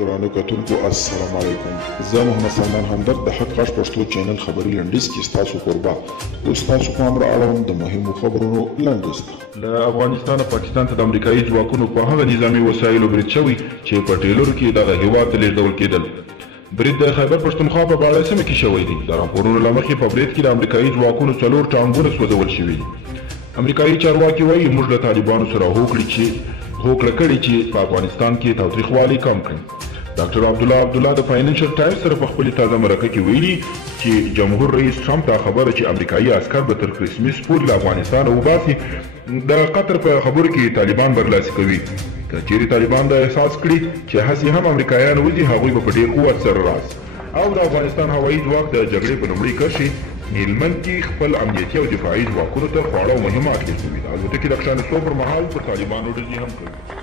ګرانو کتونکو السلام علیکم. زه محمد سلمان همدرد د حق غږ پښتو چینل خبري لنډیز کې ستاسو کوربه اوس تاسو پام را اړوم د مهمو خبرونو لنډیز ته. له افغانستان او پاکستان ته د امریکایي ځواکونو په هغه نظامي وسایلو برید شوی چې په ټیلر کې دغه هیواد ته لیږدول کېدل. برید د خیبر پښتونخوا په باړه سیمه کې شوی دی. د راپورونو له مخې په برید کې د امریکایي ځواکونو 4 ټانکونه سوځول شوي دي. امریکایي چارواکي وایي موږ له طالبانو سره هوکړه کړې چې په افغانستان کې تاوتریخوالی کم کړي. ډاکټر عبدالله د فاینانشل ټایمز سره په خپلې تازه مرکه کې ویلي چې جمهور رئیس ټرمپ دا خبره چې امریکایي عسکر به تر کرسمس پورې له افغانستانه وباسي د قطر په خبرو کې طالبان برلاسي کوي. که چیرې طالبان دا احساس کړي چې هسې هم امریکایان وځي هغوی به په ډېر قوت سره راسي او د افغانستان هوایي ځواک د جګړې په لومړۍ کرښې هلمند کې خپل امنیتي او دفاعي ځواکونو ته خواړه او مهمات لیږدوي. د الوتکې د ښکته پر مهال پر طالبانو ډزې هم کوي.